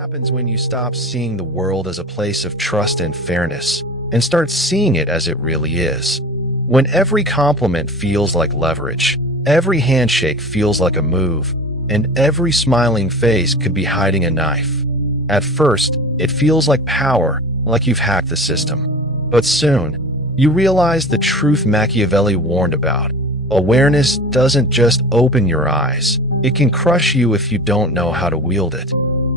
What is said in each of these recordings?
happens when you stop seeing the world as a place of trust and fairness and start seeing it as it really is. When every compliment feels like leverage, every handshake feels like a move, and every smiling face could be hiding a knife. At first, it feels like power, like you've hacked the system. But soon, you realize the truth Machiavelli warned about. Awareness doesn't just open your eyes, it can crush you if you don't know how to wield it.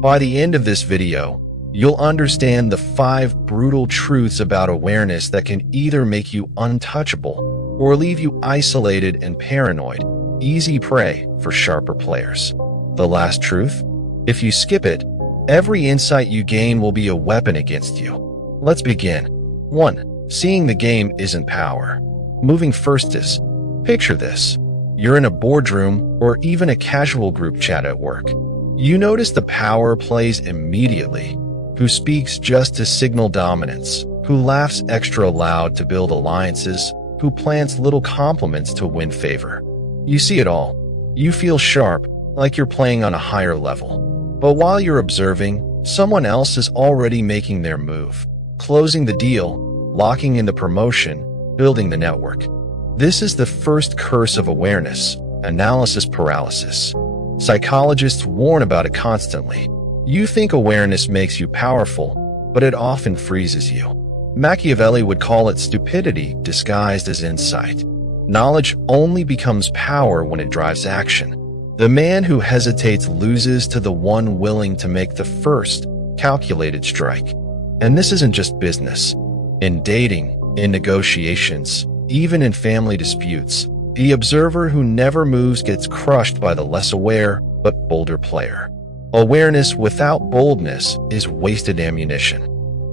By the end of this video, you'll understand the 5 brutal truths about awareness that can either make you untouchable or leave you isolated and paranoid, easy prey for sharper players. The last truth? If you skip it, every insight you gain will be a weapon against you. Let's begin. 1. Seeing the game isn't power. Moving first is, picture this. You're in a boardroom or even a casual group chat at work. You notice the power plays immediately. Who speaks just to signal dominance, who laughs extra loud to build alliances, who plants little compliments to win favor. You see it all. You feel sharp, like you're playing on a higher level. But while you're observing, someone else is already making their move, closing the deal, locking in the promotion, building the network. This is the first curse of awareness, analysis paralysis. Psychologists warn about it constantly. You think awareness makes you powerful, but it often freezes you. Machiavelli would call it stupidity disguised as insight. Knowledge only becomes power when it drives action. The man who hesitates loses to the one willing to make the first, calculated strike. And this isn't just business. In dating, in negotiations, even in family disputes, the observer who never moves gets crushed by the less aware but bolder player. Awareness without boldness is wasted ammunition.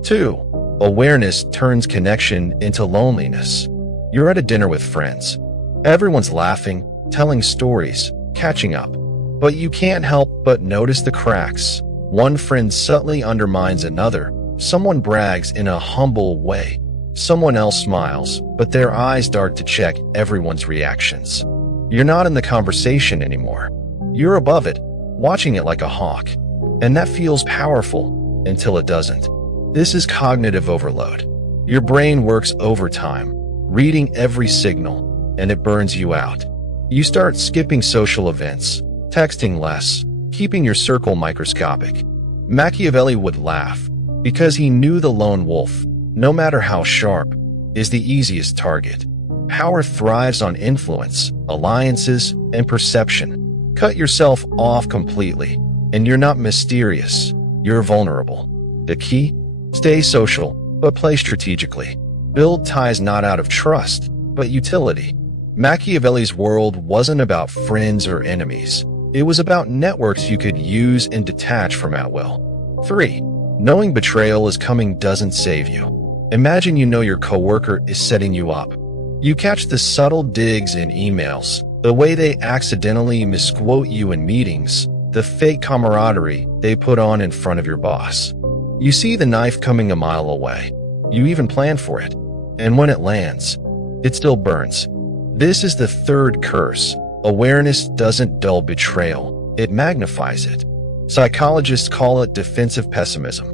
2. Awareness turns connection into loneliness. You're at a dinner with friends. Everyone's laughing, telling stories, catching up. But you can't help but notice the cracks. One friend subtly undermines another. Someone brags in a humble way. Someone else smiles, but their eyes dart to check everyone's reactions. You're not in the conversation anymore. You're above it, watching it like a hawk. And that feels powerful until it doesn't. This is cognitive overload. Your brain works overtime, reading every signal, and it burns you out. You start skipping social events, texting less, keeping your circle microscopic. Machiavelli would laugh, because he knew the lone wolf, no matter how sharp, is the easiest target. Power thrives on influence, alliances, and perception. Cut yourself off completely, and you're not mysterious, you're vulnerable. The key? Stay social, but play strategically. Build ties not out of trust, but utility. Machiavelli's world wasn't about friends or enemies. It was about networks you could use and detach from at will. 3. Knowing betrayal is coming doesn't save you. Imagine you know your coworker is setting you up. You catch the subtle digs in emails, the way they accidentally misquote you in meetings, the fake camaraderie they put on in front of your boss. You see the knife coming a mile away. You even plan for it. And when it lands, it still burns. This is the 3rd curse. Awareness doesn't dull betrayal, it magnifies it. Psychologists call it defensive pessimism.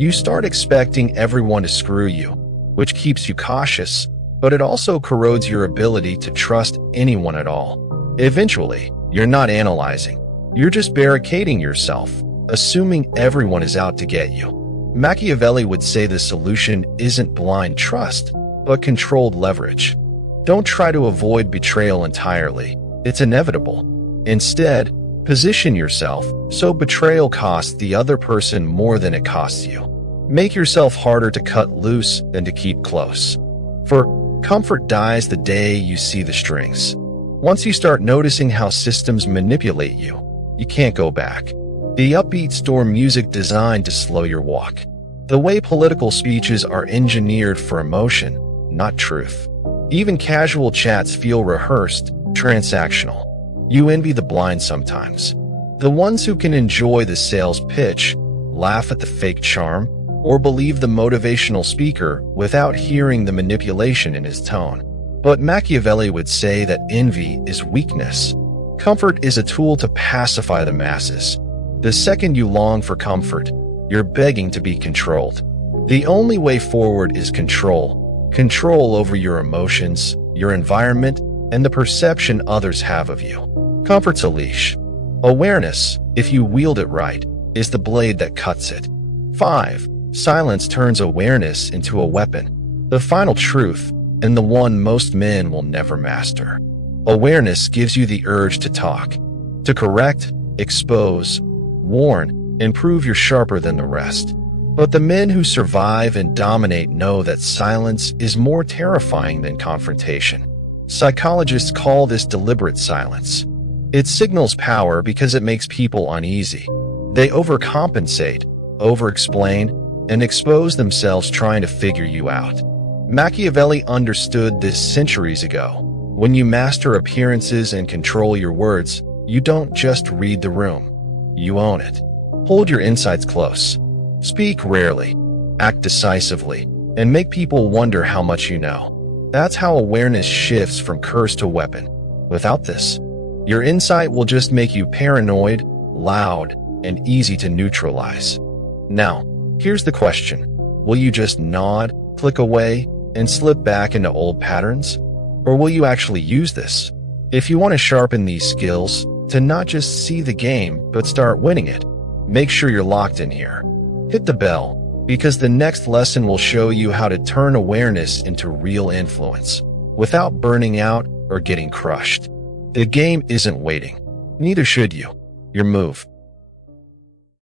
You start expecting everyone to screw you, which keeps you cautious, but it also corrodes your ability to trust anyone at all. Eventually, you're not analyzing. You're just barricading yourself, assuming everyone is out to get you. Machiavelli would say the solution isn't blind trust, but controlled leverage. Don't try to avoid betrayal entirely. It's inevitable. Instead, position yourself so betrayal costs the other person more than it costs you. Make yourself harder to cut loose than to keep close. For comfort dies the day you see the strings. Once you start noticing how systems manipulate you, you can't go back. The upbeat storm music designed to slow your walk. The way political speeches are engineered for emotion, not truth. Even casual chats feel rehearsed, transactional. You envy the blind sometimes. The ones who can enjoy the sales pitch, laugh at the fake charm, or believe the motivational speaker without hearing the manipulation in his tone. But Machiavelli would say that envy is weakness. Comfort is a tool to pacify the masses. The second you long for comfort, you're begging to be controlled. The only way forward is control. Control over your emotions, your environment, and the perception others have of you. Comfort's a leash. Awareness, if you wield it right, is the blade that cuts it. 5. Silence turns awareness into a weapon. The final truth, and the one most men will never master. Awareness gives you the urge to talk, to correct, expose, warn, and prove you're sharper than the rest. But the men who survive and dominate know that silence is more terrifying than confrontation. Psychologists call this deliberate silence. It signals power because it makes people uneasy. They overcompensate, over-explain, and expose themselves trying to figure you out. Machiavelli understood this centuries ago. When you master appearances and control your words, you don't just read the room. You own it. Hold your insides close. Speak rarely, act decisively, and make people wonder how much you know. That's how awareness shifts from curse to weapon. Without this, your insight will just make you paranoid, loud, and easy to neutralize. Now, here's the question. Will you just nod, click away, and slip back into old patterns? Or will you actually use this? If you want to sharpen these skills, to not just see the game, but start winning it, make sure you're locked in here. Hit the bell, because the next lesson will show you how to turn awareness into real influence, without burning out or getting crushed. The game isn't waiting. Neither should you. Your move.